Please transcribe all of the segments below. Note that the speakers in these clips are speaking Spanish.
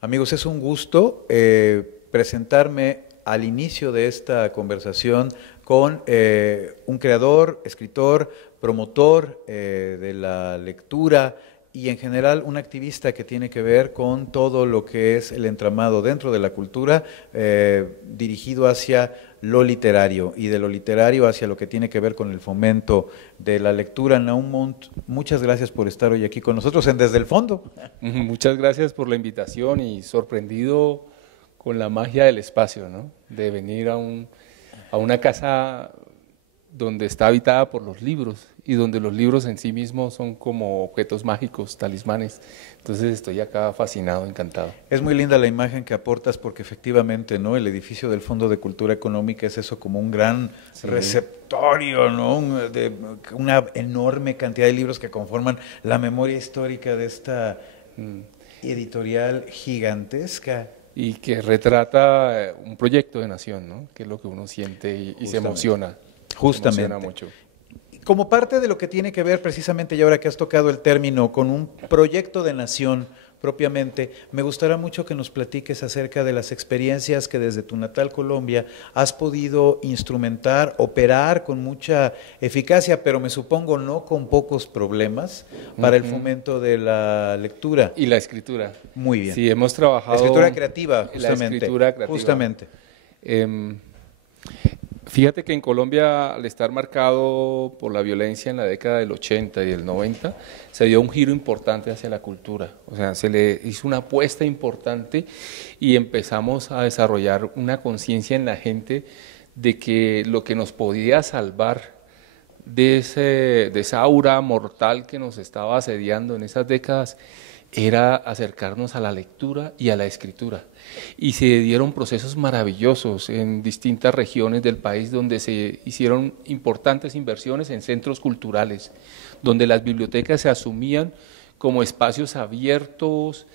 Amigos, es un gusto presentarme al inicio de esta conversación con un creador, escritor, promotor de la lectura y en general un activista que tiene que ver con todo lo que es el entramado dentro de la cultura dirigido hacia lo literario y de lo literario hacia lo que tiene que ver con el fomento de la lectura. Nahum Montt, muchas gracias por estar hoy aquí con nosotros en Desde el Fondo. Muchas gracias por la invitación y sorprendido con la magia del espacio, ¿no? De venir a una casa donde está habitada por los libros y donde los libros en sí mismos son como objetos mágicos, talismanes. Entonces estoy acá fascinado, encantado. Es muy linda la imagen que aportas porque efectivamente, ¿no? El edificio del Fondo de Cultura Económica es eso, como un gran receptorio, ¿no? De una enorme cantidad de libros que conforman la memoria histórica de esta editorial gigantesca. Y que retrata un proyecto de nación, ¿no? Que es lo que uno siente y se emociona. Justamente. Se emociona mucho. Como parte de lo que tiene que ver precisamente, y ahora que has tocado el término, con un proyecto de nación propiamente, me gustaría mucho que nos platiques acerca de las experiencias que desde tu natal Colombia has podido instrumentar, operar con mucha eficacia, pero me supongo no con pocos problemas, para el fomento de la lectura. Y la escritura. Muy bien. Sí, hemos trabajado… La escritura creativa, justamente. La escritura creativa. Justamente. Fíjate que en Colombia, al estar marcado por la violencia en la década del 80 y del 90, se dio un giro importante hacia la cultura. O sea, se le hizo una apuesta importante y empezamos a desarrollar una conciencia en la gente de que lo que nos podía salvar de esa aura mortal que nos estaba asediando en esas décadas era acercarnos a la lectura y a la escritura. Y se dieron procesos maravillosos en distintas regiones del país donde se hicieron importantes inversiones en centros culturales, donde las bibliotecas se asumían como espacios abiertos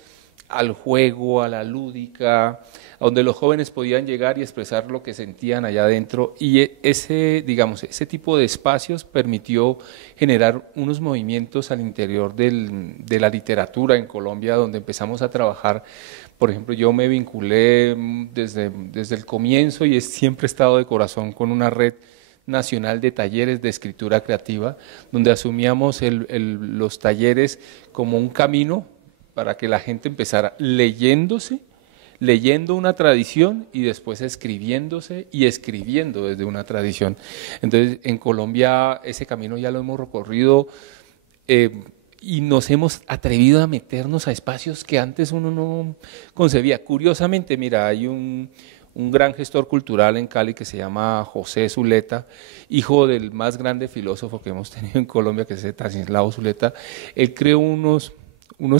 al juego, a la lúdica, donde los jóvenes podían llegar y expresar lo que sentían allá adentro, y ese tipo de espacios permitió generar unos movimientos al interior de la literatura en Colombia, donde empezamos a trabajar. Por ejemplo, yo me vinculé desde el comienzo y siempre he estado de corazón con una red nacional de talleres de escritura creativa, donde asumíamos los talleres como un camino para que la gente empezara leyendo una tradición y después escribiéndose y escribiendo desde una tradición. Entonces, en Colombia ese camino ya lo hemos recorrido y nos hemos atrevido a meternos a espacios que antes uno no concebía. Curiosamente, mira, hay un gran gestor cultural en Cali que se llama José Zuleta, hijo del más grande filósofo que hemos tenido en Colombia, que es Stanislao Zuleta. Él creó unos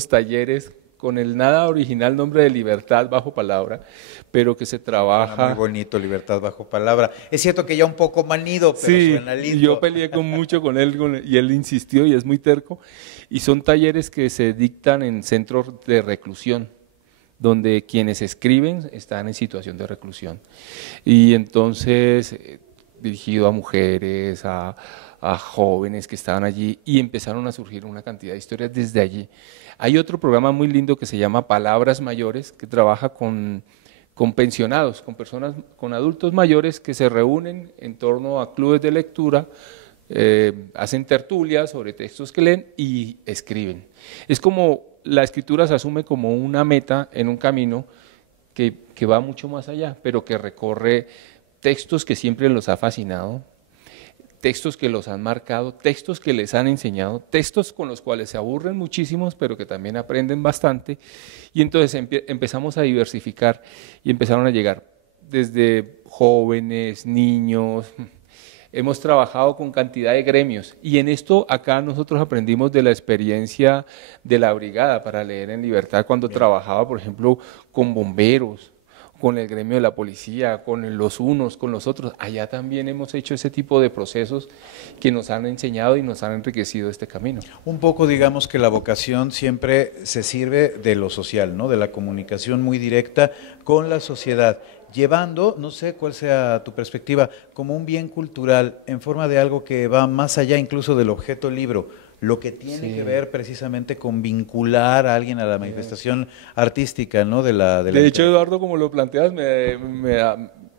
talleres con el nada original nombre de Libertad Bajo Palabra, pero que se trabaja… Muy bonito, Libertad Bajo Palabra. Es cierto que ya un poco manido, pero sí, suena lindo. Yo peleé mucho con él y él insistió y es muy terco. Y son talleres que se dictan en centros de reclusión, donde quienes escriben están en situación de reclusión. Y entonces, dirigido a mujeres, a jóvenes que estaban allí, y empezaron a surgir una cantidad de historias desde allí. Hay otro programa muy lindo que se llama Palabras Mayores, que trabaja con pensionados, con personas, con adultos mayores que se reúnen en torno a clubes de lectura, hacen tertulias sobre textos que leen y escriben. Es como la escritura se asume como una meta en un camino que va mucho más allá, pero que recorre textos que siempre los ha fascinado, textos que los han marcado, textos que les han enseñado, textos con los cuales se aburren muchísimos, pero que también aprenden bastante, y entonces empezamos a diversificar y empezaron a llegar desde jóvenes, niños. Hemos trabajado con cantidad de gremios y en esto acá nosotros aprendimos de la experiencia de la Brigada para Leer en Libertad cuando trabajaba, por ejemplo, con bomberos, con el gremio de la policía, con los unos, con los otros. Allá también hemos hecho ese tipo de procesos que nos han enseñado y nos han enriquecido este camino. Un poco, digamos que la vocación siempre se sirve de lo social, ¿no? De la comunicación muy directa con la sociedad, llevando, no sé cuál sea tu perspectiva, como un bien cultural en forma de algo que va más allá incluso del objeto libro, lo que tiene Sí. que ver precisamente con vincular a alguien a la manifestación artística, ¿no? De hecho, Eduardo, como lo planteas,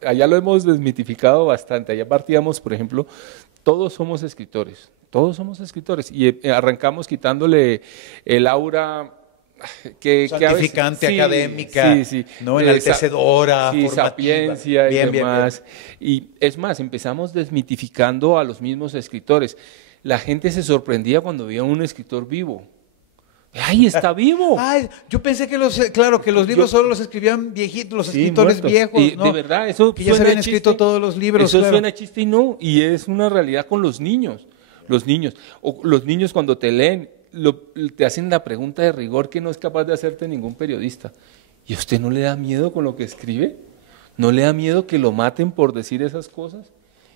allá lo hemos desmitificado bastante. Allá partíamos, por ejemplo, todos somos escritores, y arrancamos quitándole el aura que a veces, santificante, sí, académica, sí, sí, ¿no? Enaltecedora, sí, formativa. sapiencia y Bien, bien, bien. demás. Y es más, empezamos desmitificando a los mismos escritores. La gente se sorprendía cuando veía a un escritor vivo. ¡Ay, está vivo! Ay, yo pensé que claro, que los libros Yo- solo los escribían viejitos, los Sí, escritores muertos. viejos, Y ¿no? de verdad, eso Que ya se suena habían escrito chiste. todos los libros, Eso claro. suena chiste y no, y es una realidad con los niños. Los niños cuando te leen, te hacen la pregunta de rigor que no es capaz de hacerte ningún periodista. ¿Y a usted no le da miedo con lo que escribe? ¿No le da miedo que lo maten por decir esas cosas?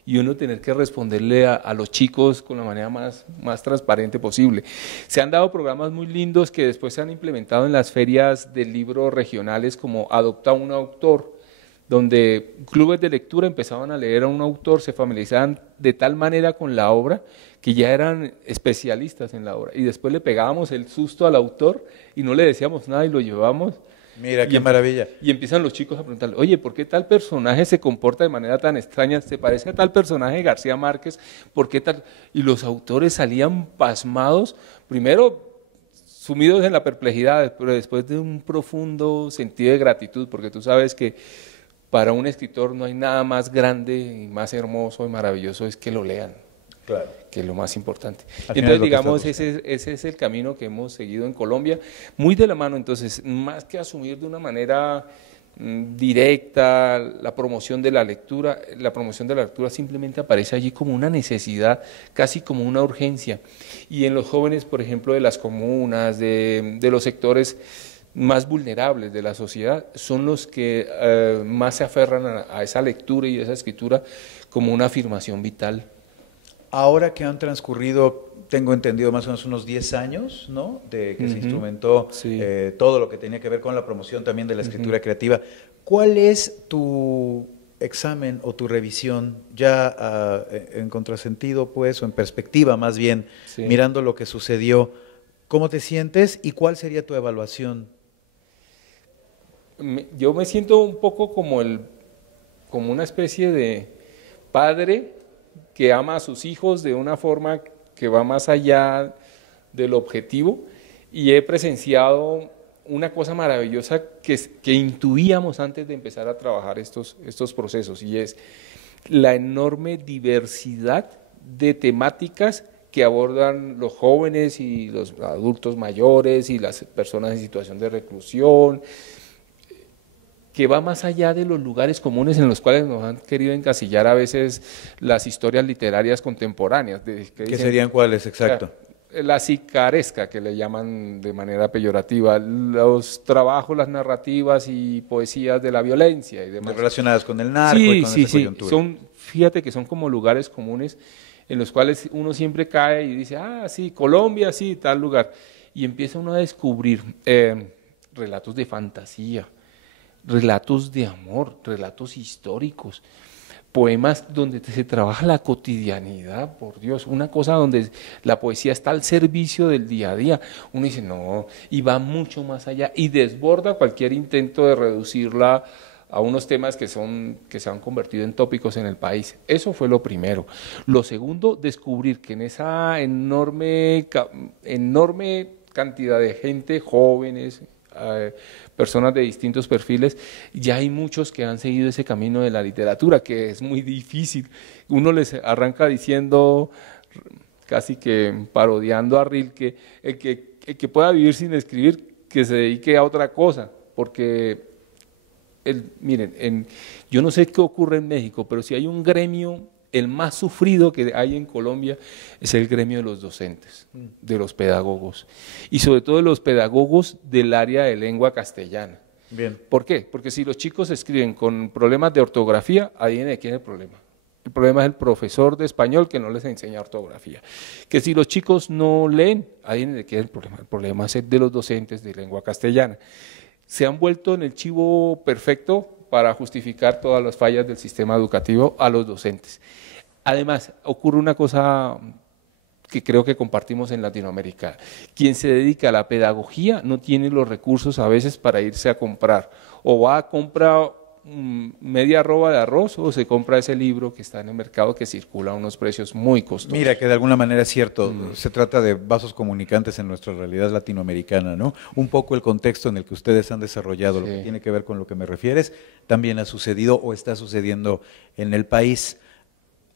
Y uno tener que responderle a los chicos con la manera más transparente posible. Se han dado programas muy lindos que después se han implementado en las ferias de libros regionales como Adopta un autor, donde clubes de lectura empezaban a leer a un autor, se familiarizaban de tal manera con la obra que ya eran especialistas en la obra. Y después le pegábamos el susto al autor y no le decíamos nada y lo llevábamos. Mira, Y qué maravilla. Y empiezan los chicos a preguntarle, oye, ¿por qué tal personaje se comporta de manera tan extraña? ¿Se parece a tal personaje de García Márquez? ¿Por qué tal? Y los autores salían pasmados, primero sumidos en la perplejidad, pero después de un profundo sentido de gratitud, porque tú sabes que para un escritor no hay nada más grande y más hermoso y maravilloso es que lo lean. Claro. Que es lo más importante. Al final Entonces, es lo que digamos, estás ese es el camino que hemos seguido en Colombia, muy de la mano. Entonces, más que asumir de una manera directa la promoción de la lectura simplemente aparece allí como una necesidad, casi como una urgencia. Y en los jóvenes, por ejemplo, de las comunas, de los sectores más vulnerables de la sociedad, son los que más se aferran a esa lectura y a esa escritura como una afirmación vital. Ahora que han transcurrido, tengo entendido, más o menos unos 10 años, ¿no? De que se instrumentó Sí. todo lo que tenía que ver con la promoción también de la escritura creativa. ¿Cuál es tu examen o tu revisión ya en contrasentido, pues, o en perspectiva más bien, Sí. mirando lo que sucedió? ¿Cómo te sientes y cuál sería tu evaluación? Yo me siento un poco como una especie de padre que ama a sus hijos de una forma que va más allá del objetivo, y he presenciado una cosa maravillosa que intuíamos antes de empezar a trabajar estos procesos, y es la enorme diversidad de temáticas que abordan los jóvenes y los adultos mayores y las personas en situación de reclusión, que va más allá de los lugares comunes en los cuales nos han querido encasillar a veces las historias literarias contemporáneas. ¿Qué serían cuáles, exacto? La sicaresca, que le llaman de manera peyorativa, los trabajos, las narrativas y poesías de la violencia y demás. Relacionadas con el narco y con esa coyuntura. Fíjate que son como lugares comunes en los cuales uno siempre cae y dice, ah, sí, Colombia, sí, tal lugar. Y empieza uno a descubrir relatos de fantasía, relatos de amor, relatos históricos, poemas donde se trabaja la cotidianidad, por Dios, una cosa donde la poesía está al servicio del día a día. Uno dice, no, y va mucho más allá y desborda cualquier intento de reducirla a unos temas que se han convertido en tópicos en el país. Eso fue lo primero. Lo segundo, descubrir que en esa enorme cantidad de gente, jóvenes, personas de distintos perfiles, ya hay muchos que han seguido ese camino de la literatura, que es muy difícil. Uno les arranca diciendo, casi que parodiando a Rilke, el que pueda vivir sin escribir, que se dedique a otra cosa, porque miren, yo no sé qué ocurre en México, pero si hay un gremio, el más sufrido que hay en Colombia es el gremio de los docentes, de los pedagogos, y sobre todo de los pedagogos del área de lengua castellana. Bien. ¿Por qué? Porque si los chicos escriben con problemas de ortografía, adivinen de quién es el problema. El problema es el profesor de español que no les enseña ortografía. Que si los chicos no leen, adivinen de quién es el problema. El problema es el de los docentes de lengua castellana. Se han vuelto en el chivo perfecto para justificar todas las fallas del sistema educativo a los docentes. Además, ocurre una cosa que creo que compartimos en Latinoamérica. Quien se dedica a la pedagogía no tiene los recursos a veces para irse a comprar, o va a comprar media arroba de arroz o se compra ese libro que está en el mercado que circula a unos precios muy costosos. Mira, que de alguna manera es cierto, se trata de vasos comunicantes en nuestra realidad latinoamericana, ¿no? Un poco el contexto en el que ustedes han desarrollado, lo que tiene que ver con lo que me refieres, también ha sucedido o está sucediendo en el país.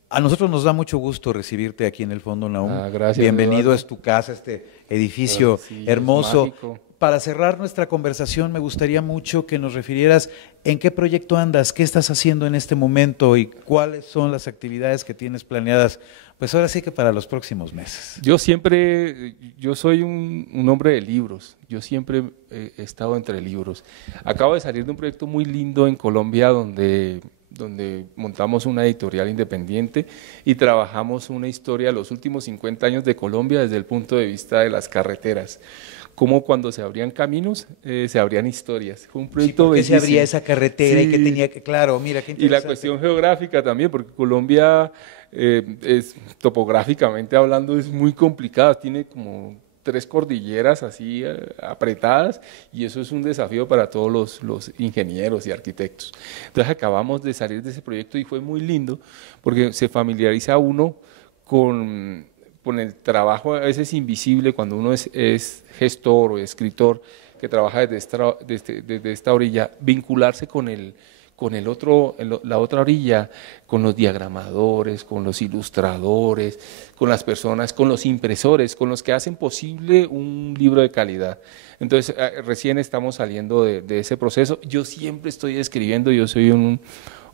A nosotros nos da mucho gusto recibirte aquí en el Fondo Nahum. Gracias, Bienvenido, Eduardo. Es tu casa, este edificio hermoso. Para cerrar nuestra conversación, me gustaría mucho que nos refirieras en qué proyecto andas, qué estás haciendo en este momento y cuáles son las actividades que tienes planeadas, pues ahora sí que para los próximos meses. Yo soy un hombre de libros, yo siempre he estado entre libros. Acabo de salir de un proyecto muy lindo en Colombia donde montamos una editorial independiente y trabajamos una historia de los últimos 50 años de Colombia desde el punto de vista de las carreteras. Como cuando se abrían caminos, se abrían historias. Fue un proyecto ¿Por qué se bellísimo. abría esa carretera y qué tenía que...? Claro, mira, qué interesante. Y la cuestión geográfica también, porque Colombia, topográficamente hablando, es muy complicada. Tiene como 3 cordilleras así apretadas y eso es un desafío para todos los ingenieros y arquitectos. Entonces acabamos de salir de ese proyecto y fue muy lindo porque se familiariza uno con el trabajo a veces invisible cuando uno es gestor o escritor que trabaja desde esta orilla, vincularse con la otra orilla, con los diagramadores, con los ilustradores, con las personas, con los impresores, con los que hacen posible un libro de calidad. Entonces, recién estamos saliendo de ese proceso. Yo siempre estoy escribiendo, yo soy un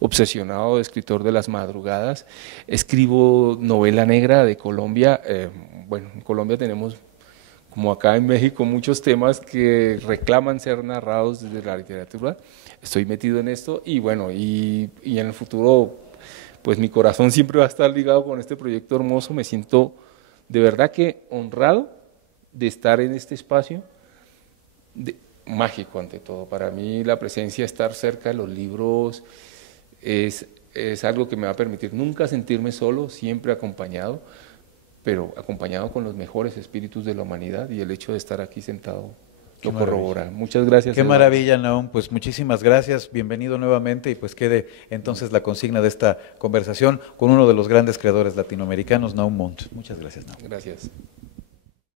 obsesionado de escritor de las madrugadas, escribo novela negra de Colombia. Bueno, en Colombia tenemos, como acá en México, muchos temas que reclaman ser narrados desde la literatura. Estoy metido en esto y bueno, y en el futuro, pues mi corazón siempre va a estar ligado con este proyecto hermoso. Me siento de verdad que honrado de estar en este espacio mágico ante todo. Para mí la presencia, estar cerca de los libros es algo que me va a permitir nunca sentirme solo, siempre acompañado, pero acompañado con los mejores espíritus de la humanidad, y el hecho de estar aquí sentado lo corrobora. Muchas gracias. Qué maravilla, Nahum. Pues muchísimas gracias, bienvenido nuevamente y pues quede entonces la consigna de esta conversación con uno de los grandes creadores latinoamericanos, Nahum Montt. Muchas gracias, Nahum. Gracias.